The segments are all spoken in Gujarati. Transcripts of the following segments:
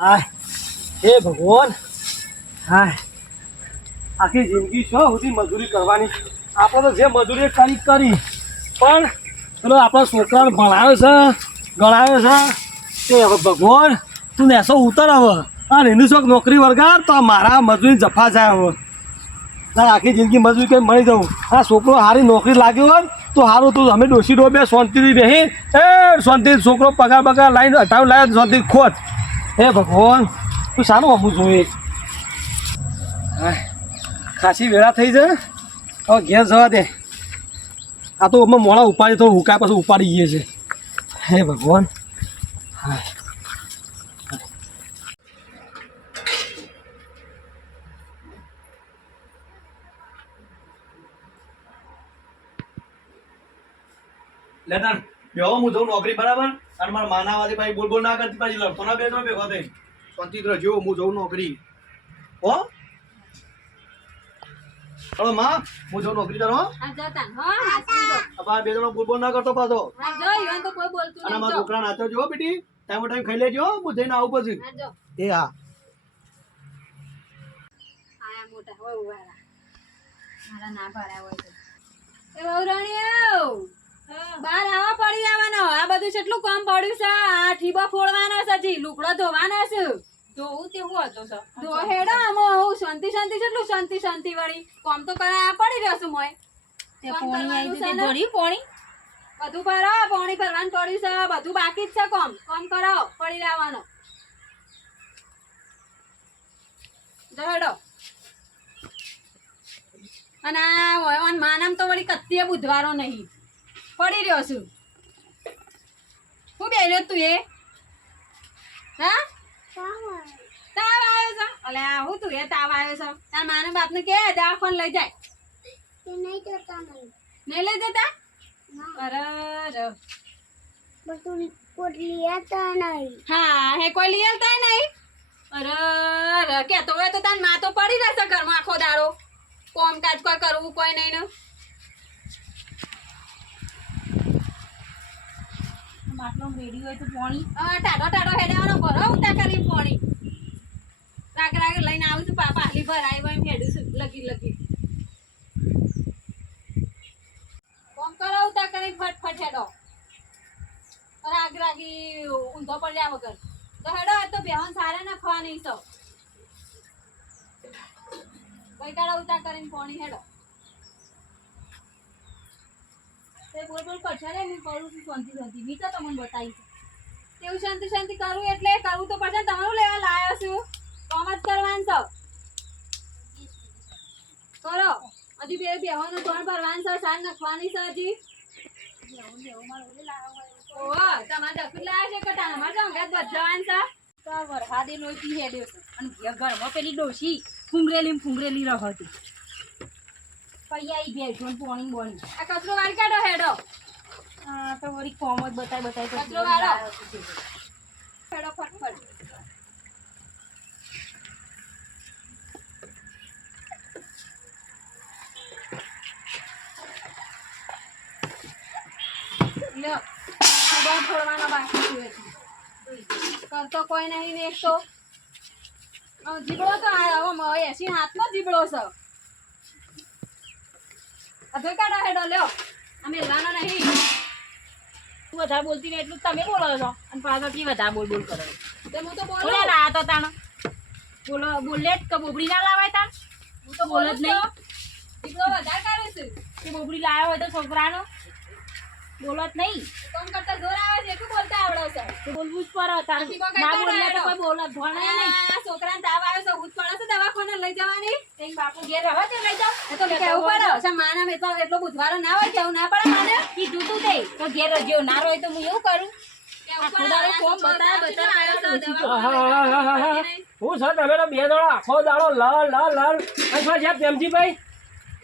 હાય હે ભગવાન હાય આખી જિંદગી શું સુધી મજૂરી કરવાની આપણે તો જે મજૂરી કરી પણ પેલો આપણા છોકરાને ભણાવ્યો છે ગણાવ્યો છે તે હવે ભગવાન તું નેસો ઉતર હવે અને એનું શોખ નોકરી વળગાર તો મારા મજૂરી જફા જાય હવે તારે આખી જિંદગી મજૂરી કરી મળી જવું આ છોકરો સારી નોકરી લાગ્યો હોય તો સારું તું અમે ડોસી ડોબે શાંતિથી બેસી એ શાંતિ છોકરો પગાર બગાર લાઈને અઠાવ લાવ્યો શાંતિ ખોટ હે ભગવાન તું શાનું અમું જોઈએ હા ખાસી વેળા થઈ જાય હવે ઘેર જવા દે આ તો અમે મોડા ઉપાડી તો હુકા પછી ઉપાડી ગઈએ છે હે ભગવાન હા લેતન બેહો હું જઉં નોકરી બરાબર અને મારા માનાવાથી ભાઈ બોલ બોલ ના કરતી પાછી લડતો ના બે જણ ભેગો થઈ શાંતિ રહેજો હું જઉં નોકરી હો હલો માં હું જઉં નોકરી કરો બે જણો બોલ બોલ ના કરતો પાછો અને મારા છોકરા નાચો જો બેટી ટાઈમ ટાઈમ ખાઈ લેજો હું જઈને આવું પછી એ હા બાર આવા પડી જવાનો આ બધું કેટલું કામ પડ્યું છે આ ઠીબા ફોડવાનો છે જી લુકડો ધોવાનો છે ધોવું તેવું હતું સર ધો હેડો આમો હું શાંતિ શાંતિ કેટલું શાંતિ શાંતિ વાળી કામ તો કરે આ પડી રહ્યો છું મોય તે પાણી આવી છે ભરી પાણી બધું ભરો પાણી ભરવાનું પડ્યું છે બધું બાકી જ છે કામ કરો પડી રહેવાનો જો હેડો અને આ માનામ તો વળી કત્તીએ બુધવારો નહીં પડી રહ્યો છું હું બે રહ્યો તું એ હા તાવ આવ્યો છે અલે હું તું એ તાવ આવ્યો છે તાર માના બાપને કે દવાખાને લઈ જાય નહીં લઈ જતા અરે હા હે કોઈ લઈ આવતા નહીં અરે કેતો હોય તો તાર માં તો પડી રહેશે ઘરમાં આખો દાડો કામકાજ કોઈ કરવું કોઈ નહીં ને માટલો રેડી હોય તો પાણી ટાઢો હેડવાનો ભરો ઉતા કરી પાણી રાગ લઈને આવું છું પાપા હાલી ભરાય હોય એમ હેડું છું લગી કોમ કરો ઉતા કરી ફટફટ હેડો રાગી ઊંધો પડ્યા વગર તો હેડો આ તો બેહન સારા ના ખવા નહીં સૌ બૈકાડા ઉતા કરીને પાણી હેડો બોલ કરશે ને હું કરું છું શાંતિ મી તો તમને બતાવી તેવું શાંતિ કરું એટલે કરવું તો પડશે તમારું લેવા લાવ્યો છું કોમ જ કરવાનું છો કરો હજી બેવાનું ધોણ ભરવાનું છે સાર નખવાની છે હજી તમારે દખી લાવ્યા છે કટા અમારે જંગાત બધાવાનું છે તો વરસાદે લોહી હેડ્યો છે અને ઘરમાં પેલી ડોશી ફૂંગરેલી રહો હતી પડી આવી ભેજો પોણી બોણી આ કચરો વાળી કાઢો હેડો હા તો વળી કોમ જ બતાય કચરો વાળો હેડો ફટફટ લ્યો સુબહ છોડવાનો બાકી છે કરતો કોઈ નહીં ને એક તો જીબડો તો આવ્યો 80 હાથનો જીબડો છે અધો કાઢો હેડો લ્યો અમે લાનો નહીં તું વધારે બોલતી ને એટલું તમે બોલો છો અને પાછળથી વધારે બોલ કરો તે હું તો બોલો ના તો તાણ બોલે કે બોબડી ના લાવાય તાણ હું તો બોલ જ નહીં દીકરો વધારે કરે છે કે બોબડી લાવ્યો હોય તો છોકરાનો બોલો જ નહીં કોમ કરતા જોર આવે છે એટલું બોલતા આવડે છે તો બોલવું જ પડે તાણ ના બોલે તો કોઈ બોલ ભણે નહીં છોકરાને તાવ આવે છે ઉત પડે છે દવાખાને લઈ જવાની તે બાપુ ઘેર રહે છે લઈ જાવ એ તો કેવું પડે છે માના મે તો એટલો બુધવારો ના હોય કેવું ના પડે માને કીધું તું તે તો ઘેર રજો ના હોય તો હું એવું કરું હું સર તમે તો બે દાડો આખો દાડો લાલ અથવા છે પ્રેમજીભાઈ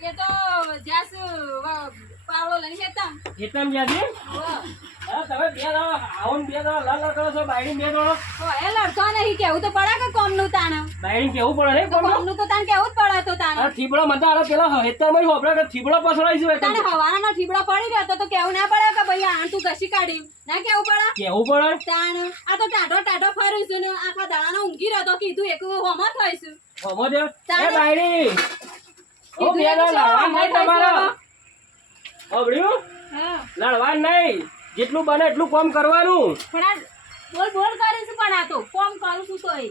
એ તો જ્યાં પાવડો લઈને જતા એટલા ગયા છે હા તમે બે દાડા આવો ને બે દાડા લડ કરો છો બાયડી બે દાડા એ લડતો નહીં કેવું તો પડે કે કોમનું તાણ બાયડી કેવું પડે રે કોમનું તો તાણ કેવું જ પડે તો તાણ થીબડો મજા આવે પેલા હેતરમાં હોપડા કે થીબડો પસરાઈ છે તાણે હવાના ઠીબડો પડી રહ્યો તો કેવું ના પડે કે ભાઈ આણ તું ઘસી કાઢી ના કેવું પડે કેવું પડે તાણ આ તો ટાઢો ફરું છું ને આખા દાડાનો ઊંઘી રહ્યો તો કીધું એક હોમો થઈશું હોમો દે એ બાયડી ઓ બે દાડા લડવા નહીં તમારા ઓબડ્યું હા લડવા નહીં જેટલું બને એટલું કામ કરવાનું પણ આ બોલ કરીશું પણ આ તો કોમ કરું છું તોય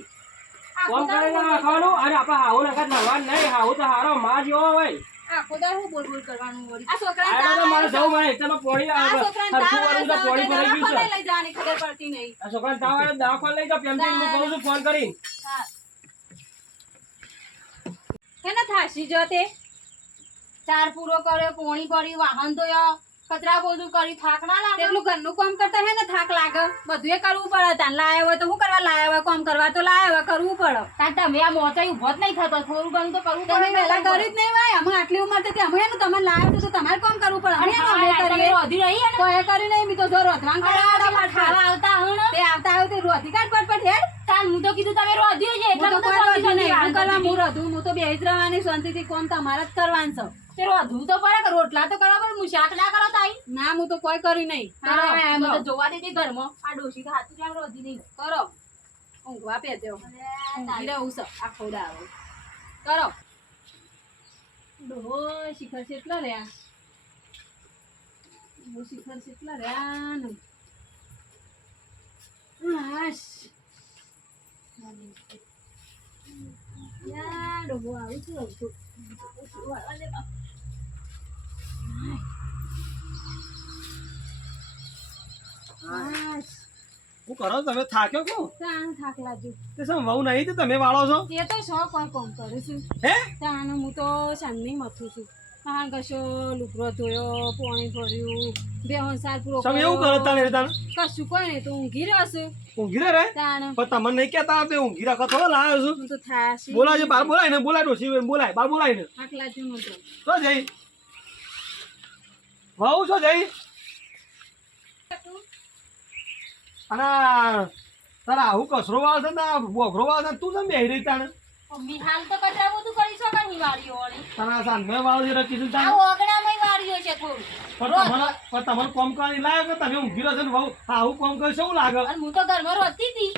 કામ કરીને રાખવાનું અને આપણે હાવું નખત લડવા નહીં હાવું તો હારો માં જેવો હોય આખો દાડ હું બોલ કરવાનું વળી આ છોકરા આ તો મારે જવું મારે એટલામાં પોણી આ આવે છોકરાને હરખું વાળું તો પોણી ભરાઈ ગયું છે લઈ જવાની ખબર પડતી નહીં આ છોકરાને તાવ આવે દવાખાને લઈ જાઓ પેમથી હું કહું છું ફોન કરીને હા એને થાશી જો તે ચાર પૂરો કર્યો પોણી ભરી વાહન ધોયો કચરા બધું કરી થાક ના લાગે એટલું ઘરનું કામ કરતા હે ને થાક લાગે બધું એ કરવું પડે તાન લાયા હોય તો શું કરવા લાયા હોય કામ કરવા તો લાયા હોય કરવું પડે તાન તમે આ મોચાઈ ઉભો જ નહીં થતો થોડું ઘણું તો કરવું પડે પહેલા કર્યું જ નહીં ભાઈ અમે આટલી ઉંમર થી અમે એનું તમે લાયા છો તો તમારે કામ કરવું પડે અને અમે કરીએ રોધી રહી તો એ કરી નહીં મી તો જો રોધવાન કરાવડા ખાવા આવતા હું તે આવતા આવ્યો તે રોધી કાઢ પટ હેડ તાન હું તો કીધું તમે રોધ્યું છે એટલે તો શાંતિ નહીં હું કરવા હું રોધું હું તો બેહી જ રહેવાની શાંતિથી કામ તમારે જ કરવાનું છે તે રોધવું તો પડે કે રોટલા તો કરવા પડે હું શાક ના કરો તાઈ ના હું તો કોઈ કરી નહીં એમ તો જોવા દેતી ઘરમાં આ ડોશી તો હાથું કેમ રોધી નહીં કરો ઊંઘવા પેજો ઊંઘી રહું છે આખો દાડો કરો ડોહો શિખર કેટલા રહ્યા શિખર કેટલા રહ્યા ને હાશ યા ડોહો આવું છું હું કરો તમે થાક્યો કો થાક લાગ્યું તે સમ વહુ નહીં તો તમે વાળો છો એ તો શો કોઈ કોમ કરું છું હે તાણ હું તો શાંતિ મથું છું હા કશો લુગડો ધોયો પાણી ભર્યું બે હોંસાર પૂરો સમ એવું કરો તને તને કશું કોઈ નહીં તો ઊંઘી રહ્યો છું ઊંઘી રે તાણ પણ તમને નહીં કહેતા આપે ઊંઘી રાખો થોડો લાવ્યો છું હું તો થાશી બોલાય બાર બોલાય ને બોલાય ડોશી બોલાય બાર બોલાય ને થાક લાગ્યું મને તો જઈ વહુ છો જઈ અને તારા આવું કસરો વાળ છે ને બોઘરો વાળ છે તું કેમ બેહી રહી તાણે મમ્મી હાલ તો કચરા બધું કરી શકો ની વાડીઓ વાળી તારા સામે વાળ જે કીધું આ તાણે ઓગણામાં વાડીઓ છે થોડું પણ તમારે કોમ કરવાની લાગે કે તમે ઊંઘી રહ્યો છો ને વહુ આવું કોમ કરે શું લાગે અને હું તો ઘરમાં રોતી હતી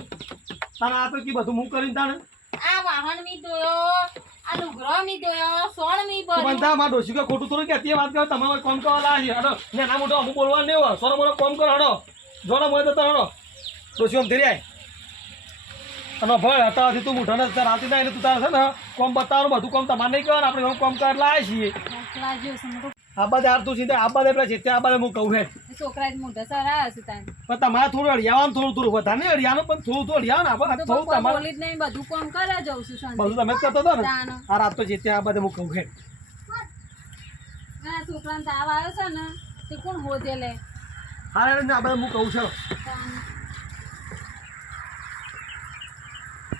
તારે આ તો કી બધું હું કરીને તાણે આ વાહન મી ધોયો આ લુગરો મી ધોયો સોણ મી તું ભર્યું બંધા માં ડોશી કે ખોટું થોડું કે તે વાત કરો તમારે કોમ કરવા લાગે હડો નાના મોટો અમુક બોલવા નહીં હોય સોનો મોટો કોમ કરો હડો જોડો મોય તો હડો ડોશી આમ ધીરે અને ભાઈ હતા તું મુઠો ને રાતી ના એટલે તું તારે છે ને કોમ બતાવવાનું બધું કોમ તમારે નહીં કરવાનું આપણે કોમ કરવા લાવીએ છીએ લાગ્યો છે મને તો આ બધે હાર તું સીધે આ બધે પેલા છે ત્યાં બધે હું કહું હે છોકરા જ મોટા સારા હશે તાન પણ તમારે થોડું અડિયાવાનું થોડું વધારે નહીં અડિયાનું પણ થોડું અડિયાવું ને આપણે તો થોડું કોઈ તમારે બોલી જ નહીં બધું કોમ કરે જઉં છું શાંતિ બધું તમે જ કરતો હતો ને તાન આ રાત તો છે ત્યાં આ બધે હું કહું હે ના છોકરાને તાવ આવ્યો છે ને તે કોણ હોજે લે હા આ બધે હું કહું છું તાન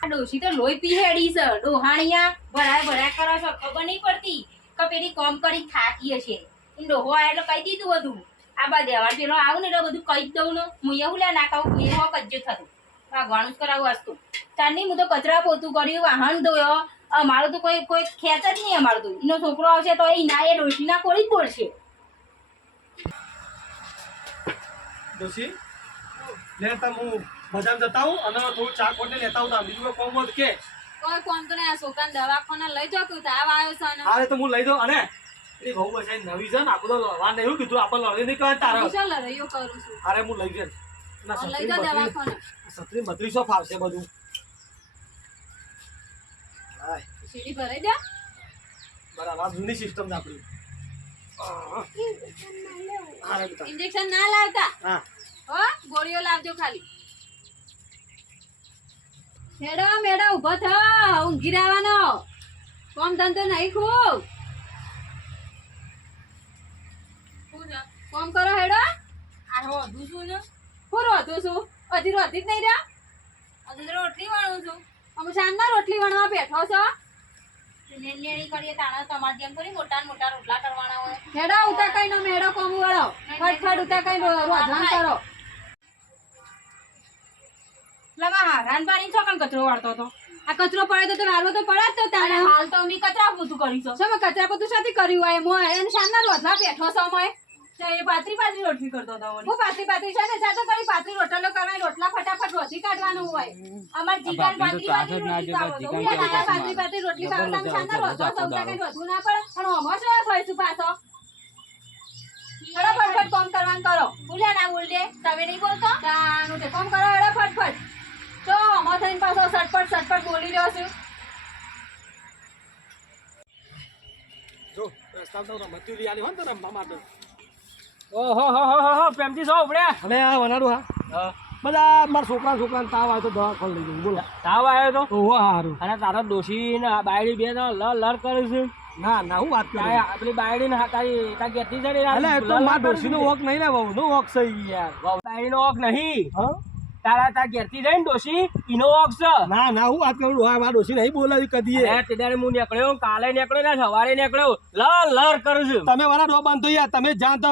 આ ડોશી તો લોહી પીહેડી છે ડોહાણિયા ભરાય કરો છો ખબર નહીં પડતી કે પેલી કોમ કરી થાકી હશે એ ડોહો આયો એટલે કહી દીધું બધું આ બા દેવાળ પેલો આવું ને એટલે બધું કહી જ દઉં ને હું એવું લે ના કહું હું એવો કજ્જો થતું ભગવાન જ કરાવું હસતું ચાંદની હું તો કચરા પોતું કર્યું વાહન ધોયો અમારું તો કોઈ ખેંચ જ નહીં અમારું તો એનો છોકરો આવશે તો એ ના એ ડોશીના કોળી જ બોલશે ડોશી લે તમ હું બજાર જતા હું અને થોડું ચા કોટને લેતા હું બીજું કોઈ કોમ હોત કે કોઈ કોમ તો નહીં આ છોકરાને દવાખાને લઈ જાઓ કે તાવ આવ્યો છે ને હા તો હું લઈ દઉં અને એની બહુ બસાઈ નવી છે ને આખું તો લડવા નહીં કીધું આપણે લડી નહીં કરે તારે હું ચાલ લડાઈઓ કરું છું અરે હું લઈ ગયો લઈ જાઓ દવાખાને 37 ફાવશે બધું હાય સીડી ભરાઈ જા બરાબર આ જૂની સિસ્ટમ છે આપણી હા બેટા ઇન્જેક્શન ના લાવતા હા હો ગોળીઓ લાવજો ખાલી મેડમ ઉભો થો ઊંઘી રહેવાનો કોમ ધંધો નહીં ખૂબ કોમ કરો હેડો આ રોધું છું ને હું રોધું છું હજી રોધી જ નહીં રહ્યા હજી તો રોટલી વણું છું અમે સાંજના રોટલી વણવા બેઠો છો લેણી કરીએ તાણા તમારે જેમ થોડી મોટા ને મોટા રોટલા કરવાના હોય. મેડો ઉતા કઈ નો મેડો કોમ વાળો ફટફટ ઉતા કઈ રોધવાન કરો. લમા હારાન પાણી છો કણ કચરો વાળતો તો. આ કચરો પડે તો વાળવો તો પડે જ તો અને તાણે. હાલ તો અમે કચરા પૂતું કરી છો. શું કચરા પોતું સાથે કર્યું હોય મોય એને શાનના રોધવા બેઠો છો મોય. તો એ પાતરી રોટલી કરતો હતો વળી. હું પાતરી છે ને સાતો કરી પાતરી રોટલો કરવાની રોટલા ફટાફટ રોધી કાઢવાનું હોય. અમાર જીગાન પાતરી રોટલી ખાવો તો. હું તારા પાતરી રોટલી ખાવા તમે શાનના રોધવા છો ઉતા કઈ રોધવું ના પડે. અને ઓમો શું થઈશું પાછો. હેડો ફટફટ કામ કરવાનું કરો. બોલ્યા ના બોલ દે તમે નહીં બોલતો. તાનું તે કામ કરો હેડો ફટફટ. તો ઓમો થઈને પાછો સટપટ બોલી રહ્યો છું. જો રસ્તા તો મજૂરી આલી હોય ને તો રમવા માટે. ઓહો પ્રેમજી છો ઉપડે. અને આ વનાડું હા બધા મારા છોકરા તાવ આવ્યો તો દવા ખોલ લઈ ગયું. બોલો તાવ આવ્યો તો ઓહો સારું. અને તારા ડોશી ને બાયડી બે તો લર કરે છે. ના હું વાત કરું આપણી બાયડી ને તારી ગેતી છે ને એટલે તો મારા ડોશી નો વોક નહીં ને વહુ નો વોક છે યાર. બાયડી નો વોક નહીં તારા ઘેરથી જઈને ડોશી ઈનો વોક છે. ના હું વાત કરું હા મારા ડોશી નહીં બોલાવી કદી. તે દાડે હું નીકળ્યો કાલે નીકળ્યો ને સવારે નીકળ્યો લર કરું છું. તમે વાળા ડો બાંધો યાર તમે જાણતો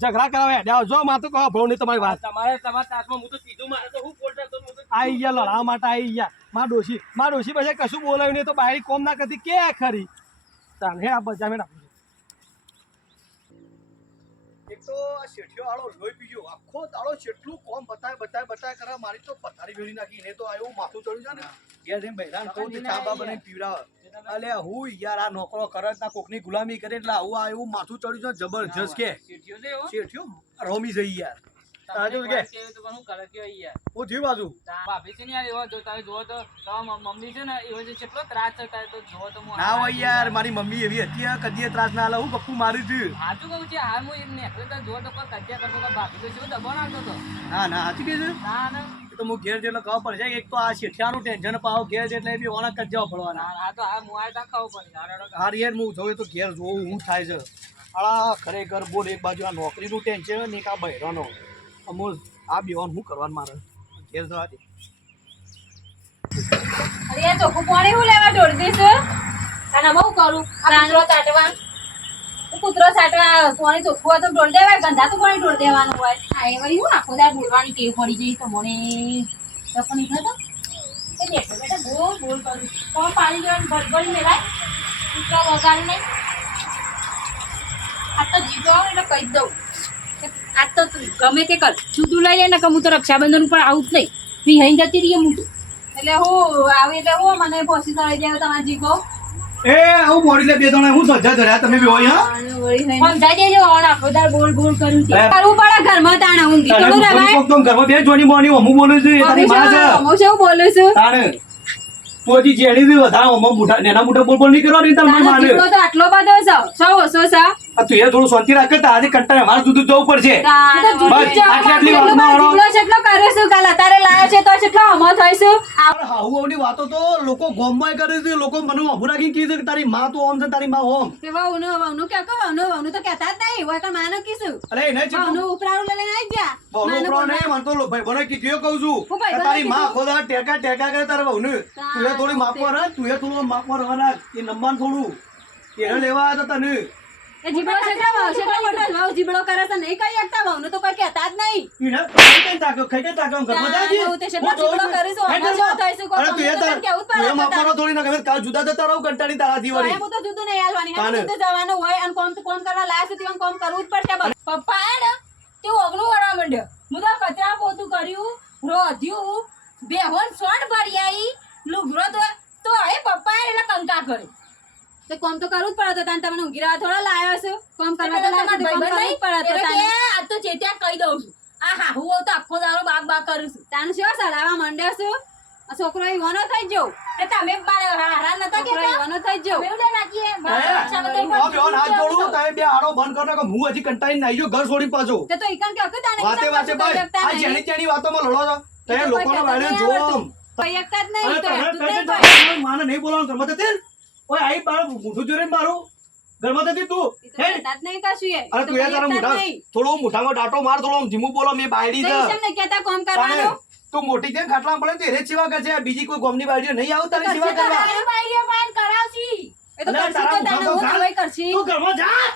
ઝઘડા કરાવ્યા જો માં તો કહો ભણો નહીં તમારી વાત. તમારા તાસમાં હું તો કીધું મારે તો હું બોલતો આઈ ગયા લડવા માટે આઈ ગયા. મારા ડોશી પછી કશું બોલાવ્યું નહીં તો બાયડી કોમ ના કરતી કે ખરી. ચાલ હે આ બધા મેં નાખું. એક તો આ શેઠિયો આળો લોહી પીજો આખો દાડો કેટલું કોમ બતાય કરે મારી તો પથારી ભેરી નાખી ને તો આવું માથું ચડ્યું છે ને ઘેર જઈને બહેરાન કહું તે ચા બા બનાવીને પીવડાવે. અલે હું યાર આ નોકરો કરે ના કોકની ગુલામી કરે એટલે આવું આ એવું માથું ચડ્યું છે જબરજસ્ત કે શેઠિયો રોમી જઈ યાર. તાજો કે હું થયું બાજુ ના હોય યાર મારી મમ્મી એવી હતી કદી ત્રાસ ના આલે હું ગપ્પુ મારી છું. ના સાચું કે છે તો હું ઘેર જેટલો ખબર પડશે એક તો આ શેઠિયાનું ટેન્શન પાવો ઘેર એટલે એ બી ઓના કજ જવા પડવાના. હારી યાર હું જોઉં તો ઘેર જોઉં હું થાય છે. આ ખરેખર બોલ એક બાજુ આ નોકરીનું ટેન્શન ને એક આ બહેરાનો અમુલ આ બેવાનું શું કરવાનું મારે ઘેર જવા દે. અરે આ ચોખ્ખું પાણી હું લેવા ઢોળ દઈશ. અને હું કરું રાંદરો ચાટવા કૂતરો ચાટવા પાણી ચોખ્ખું હોય તો ઢોળ દેવાય ગંધાતું પાણી ઢોળ દેવાનું હોય. હા એ વળી હું આખો દાર બોલવાની ટેવ પડી જઈ તો મને તપન નીકળે તો એ બેઠો બેઠા બોલ કરું કોણ પાણી દેવાનું ભરભરી મેલાય કૂતરા વગાડી નહીં. આ તો જીતો આવે એટલે કહી દઉં આ તો ગમે તે કર જુદું લઈ જાય ને કે હું તો રક્ષાબંધન ઉપર આવું જ નહીં બી અહીં જતી રહીએ હું તો. એટલે હું આવી એટલે હું મને પોસી ચડાઈ જાય તમારા જીકો. એ આવું મોડી લે બે ત્રણ હું સજા ધર્યા તમે બે હોય હા સમજાઈ દેજો હવે આખો દાર બોલ કર્યું છે. કરવું પડે ઘરમાં તાણા ઊંઘી થોડું રવાય. ઘરમાં બે જોડી મોની હું બોલું છું એ તારી માં છે હું શું બોલું છું. તાણે તું હજી જેડી થી વધારે ઓમો મોટા નેના મોટા બોલ નહીં કરવાની તમારી તારો માને જીકો તો આટલો બધો છે સો ઓછો છે. આ તું એ થોડું શાંતિ રાખ કે આજે કંટાળે અમારે જુદું જવું પડશે. તારો બસ, આટલી વાતમાં હળો. જેટલો કર્યો છું કાલ અત્યારે લાયો છે તો જેટલો અમો થઈશું. હાઉ આવની વાતો તો લોકો ગોમમાં કરે છે લોકો મને અભુ રાખીને કહે છે કે તારી માં તો ઓમ છે તારી માં ઓમ. કે વહુનું કે વહુનું તો કહેતા જ નહીં હોય કે માનો કીશું. અરે એને છે વહુનું ઉપરાળું લઈને આવી ગયા. બોલો પ્રો નહીં મને તો ભાઈ બને કીધું કહું છું હું ભાઈ કે તારી માં ખોદા ટેકા કરે તારા બહુ તું એ થોડી માપવા રહે તું એ થોડું માપવા રહેવાના એ નંબર થોડું એને લેવા આવ્યા હતા તને એ જીબડો છે મોટો વહુ જીબડો કરે છે નહીં કઈ એકતા વહુનું તો કોઈ કહેતા જ નહીં. એને ખાઈ તાક્યો ઘરમાં જાજી હું તે શેટલો જીબડો કરીશું અમો શું થઈશું અરે તું એ કેવું જ તું એ માપવાનો થોડી ના ગમે કાલ જુદા જતા રહો કંટાળી તારાથી પડે. વળી હું તો જુદું નહીં હાલવાની તાને. જુદું જવાનું હોય અને કોમ કરવા લાયા છે તેવું કોમ કરવું જ પડશે. પપ્પા હે ને તે ઓગણું વળવા માંડ્યો હું તો કચરા પોતું કર્યું રોધ્યું બેહોન સોણ ભરી આવી લુગરો તો હવે પપ્પા એટલે કંકા કરે. તો કોમ તો કરવું જ પડે. તાને તમને ઊંઘી રહેવા થોડા લાયો છો કોમ કરવા તો લાયો છો, તો કોમ કરવું જ પડે. એટલે કે આ તો ચેત્યા કહી દઉં છું આ હાહુ હોવ તો આખો દાડો બાગ કરું છું. તાનું શું સડાવા માંડ્યો છું. આ છોકરો ઈવાનો થઈ ગયો. એ તમે મારે હારા નતા છોકરો કેતા ઈવાનો થઈ ગયો. મેં ઉડે નાખીએ આ બેહોન હાથ જોડું તમે બે હાડો બંધ કરો ને કે હું હજી કંટાળીને નાઈ ગયો ઘર છોડી પાછો તે તો ઈકણ કે હકે તાને વાતે વાતે ભાઈ આ જેણી તેણી વાતોમાં લડો છો તે લોકોના વાળે જોમ કોઈ એકતા જ નહીં. અરે તો તમે હેતું જ નહીં કઈ કોઈ. માને નહીં બોલાવાનું ઘરમાં જતી ને? ઓય આઈ મારું મોઢું જોઈને મારું ઘરમાં જતી તું ઈ તો કહેતા જ નહીં કશું એ. અરે ઈ તો તું એ કોઈ તારા એકતા જ મોઢા નહીં. થોડું મોઢામાં ડાટો માર થોડો આમ ધીમું બોલો મેં બાયડી તો છે ઈ શેમ નહીં કહેતા કોમ તાણે કરવાનું. તું મોટી છે ખાટલા પડે તો એને જ સેવા કરશે બીજી કોઈ ગોમની બાયડીઓ નહીં આવું તારી કરશે સેવા તો કરવા તારે. બાઈડિયો પાન કરાવશી એ તો અલ્યા, કરશી તો તારા તાણે હું ઘરમાં નવાઈ કરશી. તું ઘરમાં જા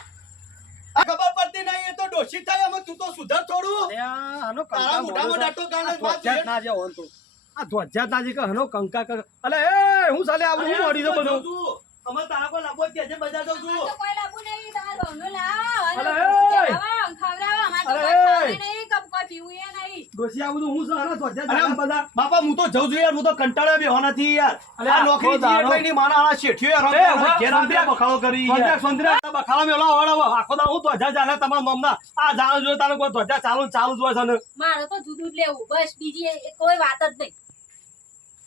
આ ખબર પડતી નહીં, એ તો ડોશી થાય, એમાં તું તો સુધર થોડું. અલ્યા, આનો તારા કંકા મોઢામાં મોઢો દાંતો ગાળે આ વાત ધ્વજાત છે. ના જે હોન તો. આ ધ્વજાત ના જે કે હનો કંકા કર. અલે એ હું ચાલે આવું હું ઓડી દો બધું. અમે તારા પર લાગો જ છે બજાર જાઉં છું. આ તો કોઈ લાભું નહીં, તમારે બહુનું લાવો. અને અરે, એ! ખવડાવો, ખવડાવો. અમારે તો અરે, કોઈ એ! ખાવે નહીં, કે કોઈ પીવું એ નહીં. ડોશી આ બધું હું છે હનો ધ્વજાત અરે, જાણે બધા. બાપા હું તો જઉં છું યાર, હું તો કંટાળ્યો બેહવાનાથી યાર. અલે, આ નોકરી આખો દાડો. જીએ એટલે એની માના હાલા શેઠિયો યાર, એ, અમે વાહ, ઘેર આવીને સંધ્યા. બખાડો કરી યાર. સંધ્યા બખાડા મેલા વાળા આખો દાડો હું ધ્વજાત ચાલે તમારા મમના. આ જાણ જો તારે કોઈ ધ્વજાત ચાલુ જ હોય છે ને. મારે તો જુદું જ લેવું, બસ બીજી કોઈ વાત જ નહીં.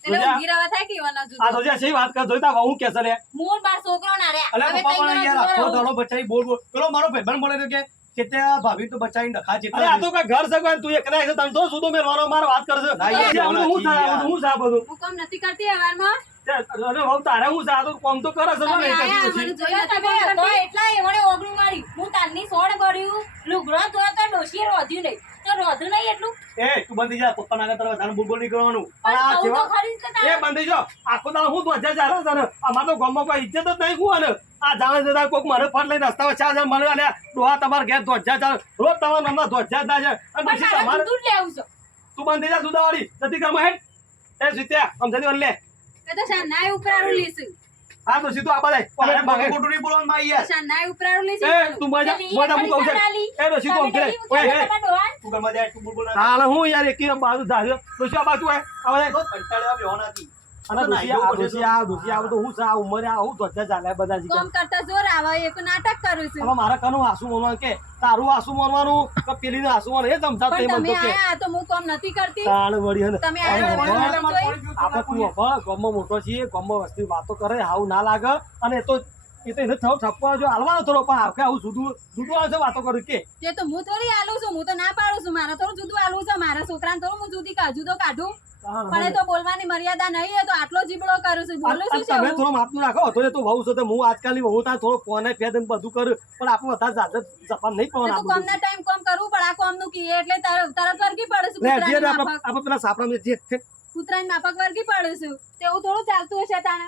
એટલે જોજા. ઊંઘી રહેવા થાય કે એવાના આ જુદું. ધ્વજાત છે વાત કર જોઈ તા હું કે છે લે. મૂળ બાર છોકરો ના રહ્યા. અલે હવે પપ્પા કઈ પણ યાર કરવા આખો જોર દાડો બચાઈ બોલ બોલ. પેલો મારો ભાઈબંધ બોલે છે કે ત્યાં ભાભી તો બચાઈને ડખા છે અરે આ તો કઈ ઘર છે કોઈ તું એકલા છે તને તો સુધો મેરવાનો મારો વાત કરશે. ના, યાર, આ બધું હું થાય આ બધું હું છે આ બધું. હું કામ નથી કરતી હવારમાં. અરે હવે તારે હું છે આ તો કામ તો કરે છે તમે ને આયા, કદી મને પછી. જોઈ નથી તમે કોણ તો કરતી. એટલા એમણે ઓગળું મારી હું તારની સોડ ભર્યું લુગડો ધોયો તો ડોશીએ રોધ્યું નહીં તો રોધ્યું નહીં એટલું એ તું બંધી જા, પપ્પા ના કરતા વધારે બોલ બોલ નહીં કરવાનું. પણ આ પણ કહું તો જેવા- ખરી જ કે તારે. એ બંધી જો આખો દાડો હું ધ્વજા ચાલે છે ને અમાર તો ગામમાં કોઈ ઇજ્જત જ નહીં હું અને આ જાણે જતા કોઈક મને ફટ લઈને રસ્તામાં ચા જણ મળે અને ડોહા તમારા ઘેર ધ્વજા ચાલે રોજ તમારા નામના ધ્વજા જ ના છે અને પણ પછી મારે તમારે જુદું જ લેવું છે તું બંધી જા સુદાવાળી જતી ઘરમાં હેડ એ સીત્યા સમજાતી લે એ તો શાનાય ઉપરાળું લીશું. હા તો સીધું આબા જાય તારે ઓલે ભાગે ખોટું નહીં બોલવાનું માં યાર. શાનાય ઉપરાળું લીશું. એ તું મજા મજા હું કહું છું એ તો સીધું તમે અંકલે નહીં ઓય હે તમારા ડોહાને. તું ઘરમાં જાય, તું બોલ બોલ ના કર. હાલ હું યાર એકી બાજુ ધાર્યો તો શું આ બાજુ આય આવા તો કંટાળ્યા બેહવાનાથી. અને દોશી આ બધું હું છે આ ઉંમરે આ હું ધ્વજા ચાલે બધા જ કામ કરતા જોર આવે એક નાટક કરું છું. હવે મારા કનું આંસુ માનવાનું કે તારું આંસુ માનવાનું કે પેલીનું આંસુ માનવાનું એ સમજાત પણ નહીં તમે બનતો કે આયા તો હું કામ નથી કરતી. તાણ વળી હે ને. તમે અને આયા હવે વળી મારે જોઈ? પાણી પીવું આપણે તું હવે ગામમાં મોટો છીએ ગામમાં વસ્તી વાતો કરે આવું ના લાગે અને એ તો એને ઠપવા જો હાલવાનો થોડો પણ આખે આવું જુદું આવે છે વાતો કરું કે તે તો હું થોડી આલું છું, હું તો ના પાડું છું. મારે થોડું જુદું આલું છે, મારા છોકરાને થોડું હું જુદો કાઢું. પણ એ તો બોલવાની મર્યાદા નહીં, એ તો આટલો જીબડો કરું છું. બોલું શું છે તમે હું? થોડો માપનું રાખો તો તો વહુ છે તો હું આજકાલની વહુ ત્યાં થોડો ફોને ફેદ ને બધું કરું પણ આપણે વધારે જાજર જપાન નહીં તે તો પડવાનું કામના ટાઈમ કામ કરવું પડે. આ કામનું કીએ એટલે તરત વર્ગી પડે છું. કૂતરાની માફક આપણે પેલા સાપડા જે કૂતરાની માફક વર્ગી પડે છું. તેવું થોડું ચાલતું હશે તાણે.